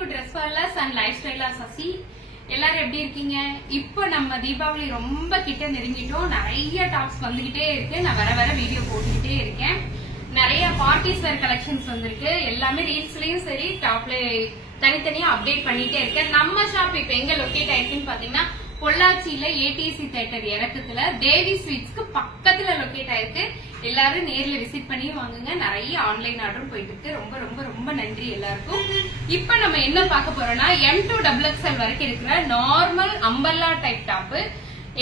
To dress ஃபார்லர்ஸ் and life ஸ்டைலா சசி. எல்லாரும் எப்படி இருக்கீங்க? இப்போ நம்ம தீபாவளி ரொம்ப கிட்ட நெருங்கிட்டோம். நிறைய டாப்ஸ் வந்துகிட்டே இருக்கு. நான் வர வர வீடியோ போட்டுக்கிட்டே இருக்கேன். நிறைய பார்ட்டிஸ் வேர் கலெக்ஷன்ஸ் வந்திருக்கு. எல்லாமே ரீல்ஸ்லயும் சரி டாப்ல தனித்தனியா அப்டேட் பண்ணிட்டே இருக்கேன். நம்ம ஷாப் இப்ப எங்க லொகேட் ஆயிருக்குன்னு பாத்தீங்கன்னா பொள்ளாச்சியில ஏடிசி தியேட்டர் இறக்கத்துல தேவி ஸ்வீட்ஸ்க்கு பக்கத்துல லொகேட் ஆயிருக்கு. எல்லாரும் நேர்ல விசிட் பண்ணி வாங்குங்க. நிறைய ஆன்லைன் ஆர்டரும் போயிட்டு இருக்கு. ரொம்ப ரொம்ப ரொம்ப நன்றி எல்லாருக்கும். இப்ப நம்ம என்ன பார்க்க போறோம்னா M2 XXL வரைக்கும் இருக்கிற நார்மல் அம்பர்லா டைப் டாப்.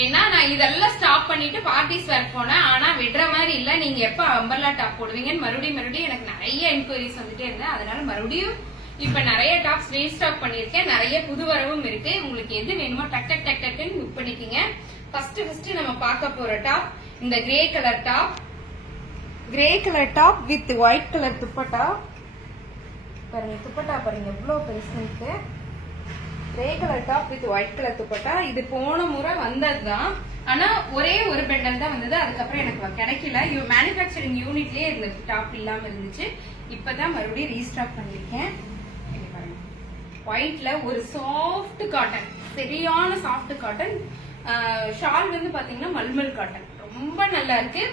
ஏன்னா நான் இதெல்லாம் ஸ்டாப் பண்ணிட்டு பார்ட்டிஸ் வேர் போனேன். ஆனா விடுற மாதிரி இல்ல. நீங்க எப்ப அம்பர்லா டாப் போடுவீங்கன்னு மறுபடியும் எனக்கு நிறைய என்கொயரிஸ் வந்துட்டே இருந்தேன். அதனால மறுபடியும் இப்ப நிறைய டாப்ஸ் ரீஸ்டாக் பண்ணிருக்கேன். நிறைய புது வரவும் இருக்கு. உங்களுக்கு எது வேணுமோ டக் டக் டக் டக்குன்னு புக் பண்ணிக்கீங்க. ஃபர்ஸ்ட் நம்ம பார்க்க போற டாப் இந்த grey colour top with white colour dupatta. பாருங்க துப்பட்டா பாருங்க எவ்வளவு பெருசு இருக்கு. Grey colour top with white colour dupatta. இது போன முறை வந்ததுதான். ஆனா ஒரே ஒரு பெண்டல் தான் வந்தது. அதுக்கப்புறம் எனக்கு கிடைக்கல. மேனுபேக்சரிங் யூனிட்லயே இந்த டாப் இல்லாம இருந்துச்சு. இப்பதான் மறுபடியும் ரீஸ்டாக் பண்ணிருக்கேன். ஒயிட்ல ஒரு சாஃப்ட் காட்டன், சரியான சாஃப்ட் காட்டன். ஷால் வந்து பாத்தீங்கன்னா மல்மல் காட்டன். ரொம்ப நல்லா இருக்கு.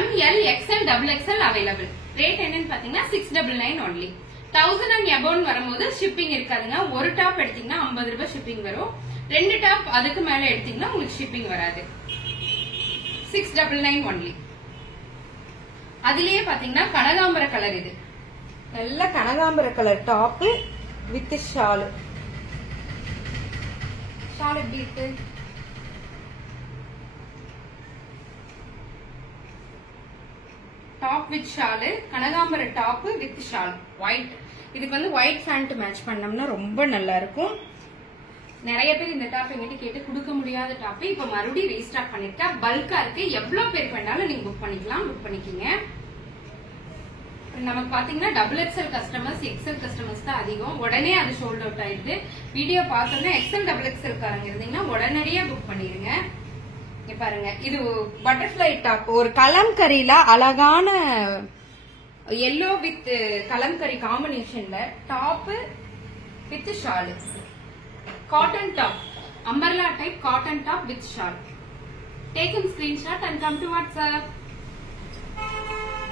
ML XL XXL available. Rate என்னன்னு பாத்தீங்கன்னா 699 only. 1000 and above வரும்போது ஷிப்பிங் இருக்காதுங்க. ஒரு டாப் எடுத்தீங்கன்னா 50 ரூபாய் ஷிப்பிங் வரும். 2 டாப் அதுக்கு மேல எடுத்தீங்கன்னா உங்களுக்கு ஷிப்பிங் வராது. 699 only. அதுலயே பாத்தீங்கன்னா கனகாம்பர கலர். இது நல்ல கனகாம்பர colour top with shawl. Shawl எப்படி இருக்கு? டாப் வித் ஷால், கனகாம்பர டாப் வித் ஷால் ஒயிட். இதுக்கு வந்து ஒயிட் பேண்ட் மேட்ச் பண்ணோம்னா ரொம்ப நல்லா இருக்கும். நிறைய பேர் இந்த டாப் எங்கிட்ட கேட்டு கொடுக்க முடியாத டாப் இப்ப மறுபடியும் ரீஸ்டாக் பண்ணிருக்கா. பல்கா இருக்கு. எவ்வளவு பேருக்கு வேணாலும் நீங்க புக் பண்ணிக்கலாம். புக் பண்ணிக்கீங்க. நமக்கு பாத்தீங்கன்னா XXL கஸ்டமர்ஸ், XL கஸ்டமர்ஸ் தான் அதிகம். உடனே அது சோல்ட் அவுட் ஆயிடுது. வீடியோ பார்த்தோம்னா XL XXL காரங்க இருந்தீங்கன்னா உடனடியா புக் பண்ணிருங்க. இங்க பாருங்க இது பட்டர்ஃபிளை டாப். ஒரு கலம்கரியில அழகான எல்லோ வித் கலம்கரி காம்பினேஷன்ல top with shawl. Cotton top, umbrella type cotton top with shawl. Take a screenshot and come to WhatsApp.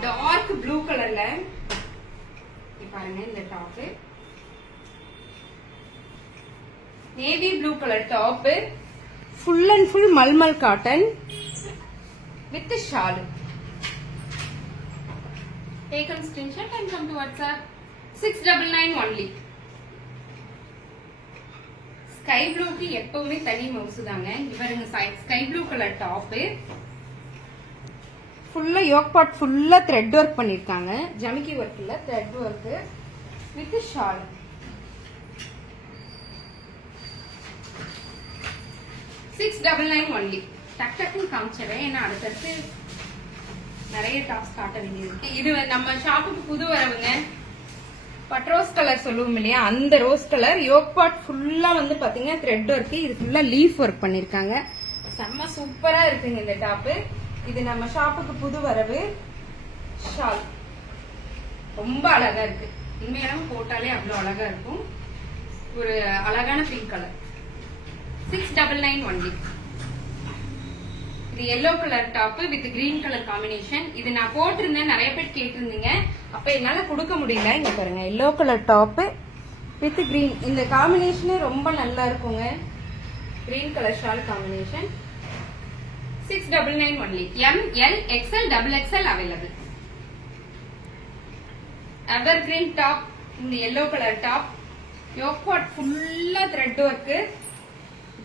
Dark blue கலர்ல பாருங்க இந்த டாப். Navy blue colour top, full and full மல்மல் cotton with shawl. Take a screenshot and come to WhatsApp. 699 only. Sky ப்ளூக்கு எப்பவுமே தனி மவுசு தாங்க. இவருங்க ஸ்கை ப்ளூ கலர் டாப். ஃபுல்லா யோக் பார்ட் ஃபுல்லா த்ரெட் ஒர்க் பண்ணிருக்காங்க. ஜமிக்கி ஒர்க் இல்ல, thread work with shawl. $699 only. டக் டக்குன்னு காமிச்சிடுறேன். ஏன்னா அடுத்தடுத்து நிறைய டாப்ஸ் காட்ட வேண்டியது. இது நம்ம ஷாப்புக்கு புது வரவுங்க. பட்ரோஸ் கலர் சொல்லுவோம் இல்லையா, அந்த ரோஸ் கலர். யோக் பார்ட் ஃபுல்லா வந்து பாத்தீங்கன்னா த்ரெட் ஒர்க். இது ஃபுல்லா லீஃப் ஒர்க் பண்ணிருக்காங்க. செம்ம சூப்பரா இருக்குங்க இந்த டாப். இது நம்ம ஷாப்புக்கு புது வரவு. ஷால் ரொம்ப அழகா இருக்கு. உண்மையான போட்டாலே அவ்வளவு அழகா இருக்கும். ஒரு அழகான பிங்க் கலர். 699 only. இது yellow colour top with green colour combination. இது நான் போட்டிருந்தேன். நிறைய பேர் கேட்டிருந்தீங்க. அப்ப என்னால கொடுக்க முடியல. இங்க பாருங்க yellow colour top with green. இந்த காம்பினேஷனே ரொம்ப நல்லா இருக்குங்க. Green colour shawl combination. 699 only. ML XL XXL available. Evergreen top. இந்த yellow color top. Yoke part ஃபுல்லா thread work.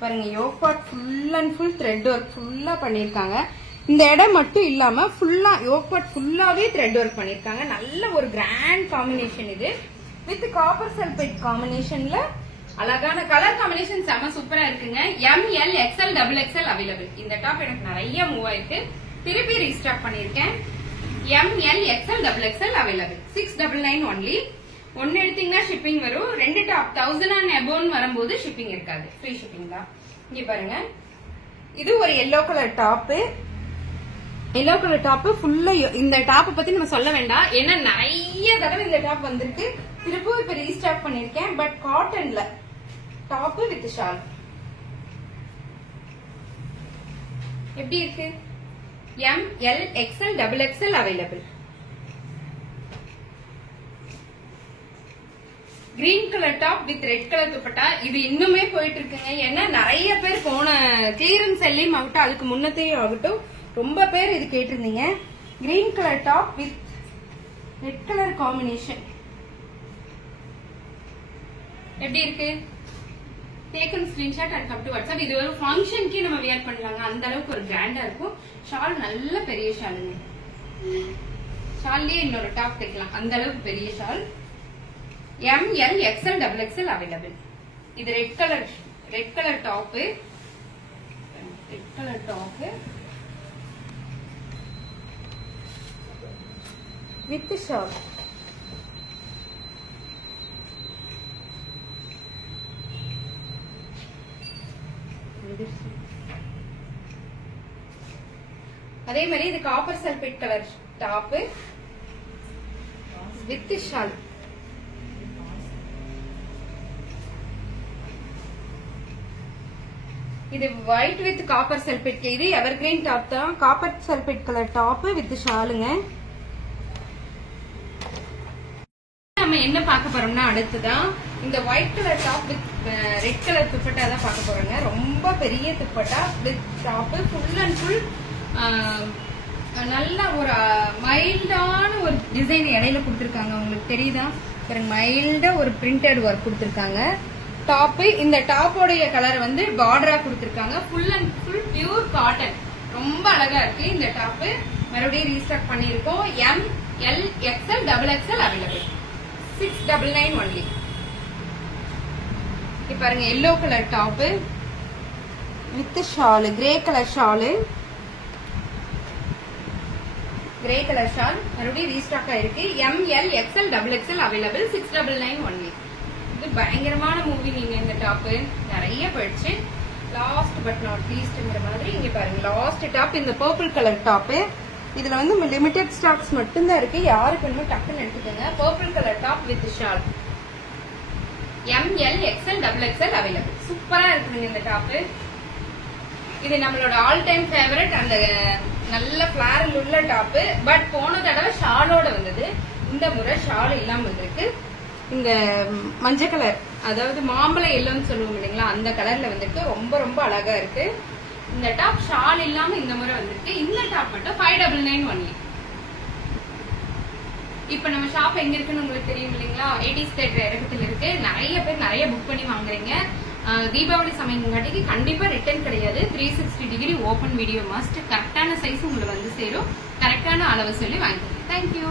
பாருங்க yoke part full and full thread work ஃபுல்லா பண்ணிருக்காங்க. இந்த இடம் மட்டும் இல்லாம ஃபுல்லா yoke part ஃபுல்லாவே thread work பண்ணிருக்காங்க. நல்ல ஒரு கிராண்ட் காம்பினேஷன் இது. வித் காப்பர் சல்பைட் காம்பினேஷன்ல அழகான கலர் காம்பினேஷன் செம சூப்பரா இருக்குங்க. ML XL XXL available. இந்த டாப் எனக்கு நிறைய மூவ் ஆயிருக்கு. திருப்பி ரீஸ்டாக் பண்ணிருக்கேன். ML XL XXL available. 699 only. ஒன்னு எடுத்தீங்கன்னா ஷிப்பிங் வரும். 2 டாப் 1000 and above வரும்போது ஷிப்பிங் இருக்காது. ஃப்ரீ ஷிப்பிங் தான். இங்க பாருங்க இது ஒரு yellow colour top. Yellow colour top ஃபுல்லா. இந்த டாப் பத்தி நம்ம சொல்ல வேண்டாம், ஏன்னா நிறைய தடவை இந்த டாப் வந்திருக்கு. திருப்பவும் இப்ப ரீஸ்டாக் பண்ணிருக்கேன். பட் காட்டன்ல டாப் வித் ஷால் எப்படி இருக்கு? ML XL XXL available. Green colour top with red colour dupatta. இது இன்னுமே போயிட்டு இருக்குங்க. ஏன்னா நிறைய பேர் போன கிளியரன்ஸ் செல்லியும் ஆகட்டும், அதுக்கு முன்னத்தையும் ஆகட்டும், ரொம்ப பேர் இது கேட்டிருந்தீங்க. Green colour top with red colour combination எப்படி இருக்கு? Taken screenshot and come to WhatsApp. இது ஒரு ஃபங்க்ஷனுக்கே நம்ம வியர் பண்ணலாங்க, அந்த அளவுக்கு ஒரு கிராண்டா இருக்கும். ஷால் நல்ல பெரிய ஷாலுங்க. ஷால்லயே இன்னொரு டாப் தைக்கலாம், அந்த அளவுக்கு பெரிய shawl. ML XL XXL available. இது red colour top. With shawl. அதே மாதிரி இது copper sulphate colour top with shawl. இது ஒயிட் வித் காப்பர் சல்பேட். இது எவர் கிரீன் டாப் தான். Copper sulphate colour top with ஷாலுங்க. நம்ம என்ன பார்க்க போறோம்னா அடுத்துதான் இந்த white colour top with red colour dupatta தான் பார்க்க போறோங்க. ரொம்ப பெரிய dupatta with top, full and full நல்ல ஒரு மைல்டான ஒரு டிசைன் இடையில கொடுத்திருக்காங்க. உங்களுக்கு தெரியுதா? மைல்டா ஒரு பிரிண்டட் ஒர்க் கொடுத்திருக்காங்க டாப். இந்த டாப்போடைய கலர் வந்து பார்டரா கொடுத்திருக்காங்க. Full and full pure cotton. ரொம்ப அழகா இருக்கு இந்த டாப். மறுபடியும் ரீஸ்டாக் பண்ணிருக்கோம். ML XL XXL available. 699 only. இப்ப பாருங்க yellow colour top with shawl, grey colour shawl. Grey colour shawl மறுபடியும் ரீஸ்டாக் ஆயிருக்கு. ML XL XXL available. 699 only. இது பயங்கரமான மூவி. நீங்க இந்த டாப் நிறைய போயிடுச்சு. லாஸ்ட் பட் நாட் லீஸ்ட்ங்கிற மாதிரி இங்க பாருங்க லாஸ்ட் டாப். இந்த பர்பிள் கலர் டாப். இதுல வந்து லிமிடெட் ஸ்டாக்ஸ் மட்டும்தான் இருக்கு. யாருக்கு வேணுமோ டக்குன்னு எடுத்துக்கோங்க. Purple colour top with shawl. ML XL XXL available. சூப்பரா இருக்குங்க இந்த டாப். இது நம்மளோட ஆல் டைம் ஃபேவரட். அந்த நல்ல ஃபிளாரல் உள்ள டாப். பட் போன தடவை ஷாலோட வந்தது. இந்த முறை ஷால் இல்லாம வந்திருக்கு. இந்த மஞ்சள் கலர், அதாவது மாம்பழ எல்லோன்னு சொல்லுவோம் இல்லைங்களா, அந்த கலர்ல வந்துருக்கு. ரொம்ப ரொம்ப அழகா இருக்கு. இந்த டாப் ஷால் இல்லாம இந்த முறை வந்திருக்கு. இந்த டாப் மட்டும் 599 ஒன்லி. இப்ப நம்ம ஷாப் எங்க இருக்குன்னு உங்களுக்கு தெரியும் இல்லைங்களா? 80s தேட்டர் இறக்கத்துல இருக்கு. நிறைய பேர் நிறைய புக் பண்ணி வாங்குறீங்க. தீபாவளி சமயங்காட்டிக்கு கண்டிப்பா ரிட்டர்ன் கிடையாது. 360 டிகிரி ஓபன் வீடியோ மஸ்ட். கரெக்டான சைஸ் உங்களுக்கு வந்து சேரும். கரெக்டான அளவு சொல்லி வாங்கிக்கோங்க. தேங்க்யூ.